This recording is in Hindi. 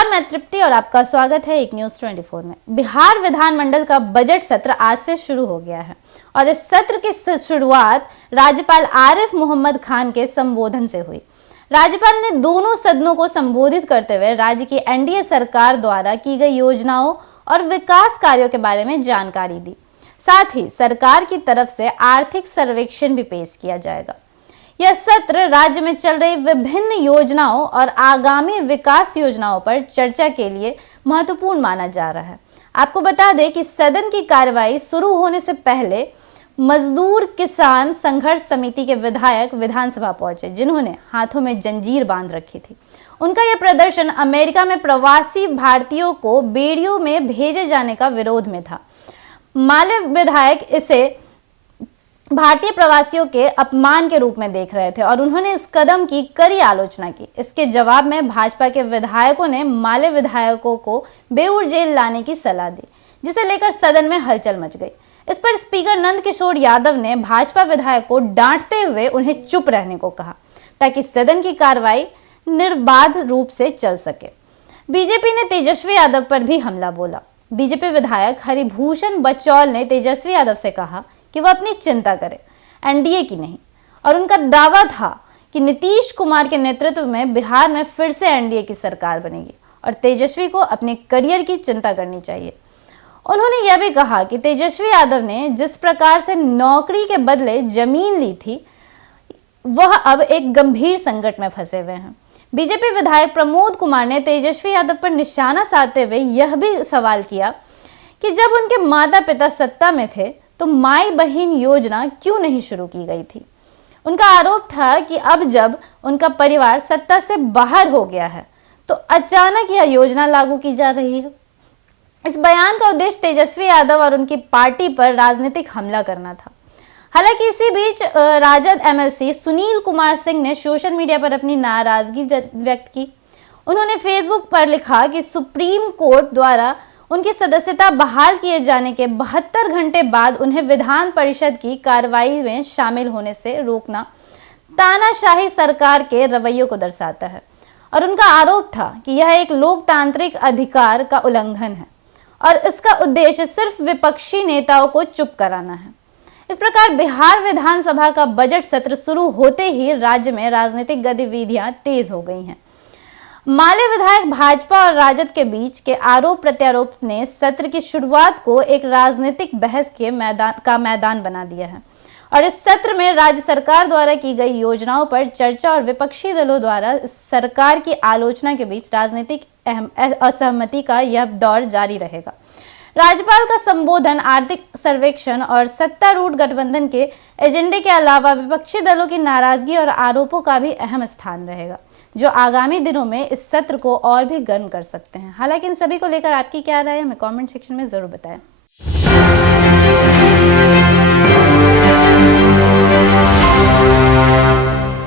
नमस्कार, मैं तृप्ति और आपका स्वागत है एक न्यूज 24 में। बिहार विधानमंडल का बजट सत्र आज से शुरू हो गया है और इस सत्र की शुरुआत राज्यपाल आरिफ मोहम्मद खान के संबोधन से हुई। राज्यपाल ने दोनों सदनों को संबोधित करते हुए राज्य की एनडीए सरकार द्वारा की गई योजनाओं और विकास कार्यों के बारे में जानकारी दी। साथ ही सरकार की तरफ से आर्थिक सर्वेक्षण भी पेश किया जाएगा। यह सत्र राज्य में चल रही विभिन्न योजनाओं और आगामी विकास योजनाओं पर चर्चा के लिए महत्वपूर्ण माना जा रहा है। आपको बता दें कि सदन की कार्यवाही शुरू होने से पहले मजदूर किसान संघर्ष समिति के विधायक विधानसभा पहुंचे, जिन्होंने हाथों में जंजीर बांध रखी थी। उनका यह प्रदर्शन अमेरिका में प्रवासी भारतीयों को बेड़ियों में भेजे जाने का विरोध में था। माले विधायक इसे भारतीय प्रवासियों के अपमान के रूप में देख रहे थे और उन्होंने इस कदम की कड़ी आलोचना की। इसके जवाब में भाजपा के विधायकों ने माले विधायकों को बेऊर जेल लाने की सलाह दी, जिसे लेकर सदन में हलचल मच गई। इस पर स्पीकर नंद किशोर यादव ने भाजपा विधायक को डांटते हुए उन्हें चुप रहने को कहा, ताकि सदन की कार्रवाई निर्बाध रूप से चल सके। बीजेपी ने तेजस्वी यादव पर भी हमला बोला। बीजेपी विधायक हरिभूषण बचौल ने तेजस्वी यादव से कहा कि वह अपनी चिंता करे, एनडीए की नहीं, और उनका दावा था कि नीतीश कुमार के नेतृत्व में बिहार में फिर से एनडीए की सरकार बनेगी और तेजस्वी को अपने करियर की चिंता करनी चाहिए। उन्होंने यह भी कहा कि तेजस्वी यादव ने जिस प्रकार से नौकरी के बदले जमीन ली थी, वह अब एक गंभीर संकट में फंसे हुए हैं। बीजेपी विधायक प्रमोद कुमार ने तेजस्वी यादव पर निशाना साधते हुए यह भी सवाल किया कि जब उनके माता पिता सत्ता में थे तो माई बहन योजना क्यों नहीं शुरू की गई थी। उनका आरोप था कि अब जब उनका परिवार सत्ता से बाहर हो गया है तो अचानक यह योजना लागू की जा रही है। इस बयान का उद्देश्य तेजस्वी यादव और उनकी पार्टी पर राजनीतिक हमला करना था। हालांकि इसी बीच राजद एमएलसी सुनील कुमार सिंह ने सोशल मीडिया पर अपनी नाराजगी व्यक्त की। उन्होंने फेसबुक पर लिखा कि सुप्रीम कोर्ट द्वारा उनकी सदस्यता बहाल किए जाने के 72 घंटे बाद उन्हें विधान परिषद की कार्रवाई में शामिल होने से रोकना तानाशाही सरकार के रवैये को दर्शाता है और उनका आरोप था कि यह एक लोकतांत्रिक अधिकार का उल्लंघन है और इसका उद्देश्य सिर्फ विपक्षी नेताओं को चुप कराना है। इस प्रकार बिहार विधानसभा का बजट सत्र शुरू होते ही राज्य में राजनीतिक गतिविधियां तेज हो गई हैं। माले विधायक भाजपा और राजद के बीच के आरोप प्रत्यारोप ने सत्र की शुरुआत को एक राजनीतिक बहस के मैदान बना दिया है और इस सत्र में राज्य सरकार द्वारा की गई योजनाओं पर चर्चा और विपक्षी दलों द्वारा सरकार की आलोचना के बीच राजनीतिक असहमति का यह दौर जारी रहेगा। राज्यपाल का संबोधन आर्थिक सर्वेक्षण और सत्तारूढ़ गठबंधन के एजेंडे के अलावा विपक्षी दलों की नाराजगी और आरोपों का भी अहम स्थान रहेगा, जो आगामी दिनों में इस सत्र को और भी गर्म कर सकते हैं। हालांकि इन सभी को लेकर आपकी क्या राय है, हमें कमेंट सेक्शन में जरूर बताएं।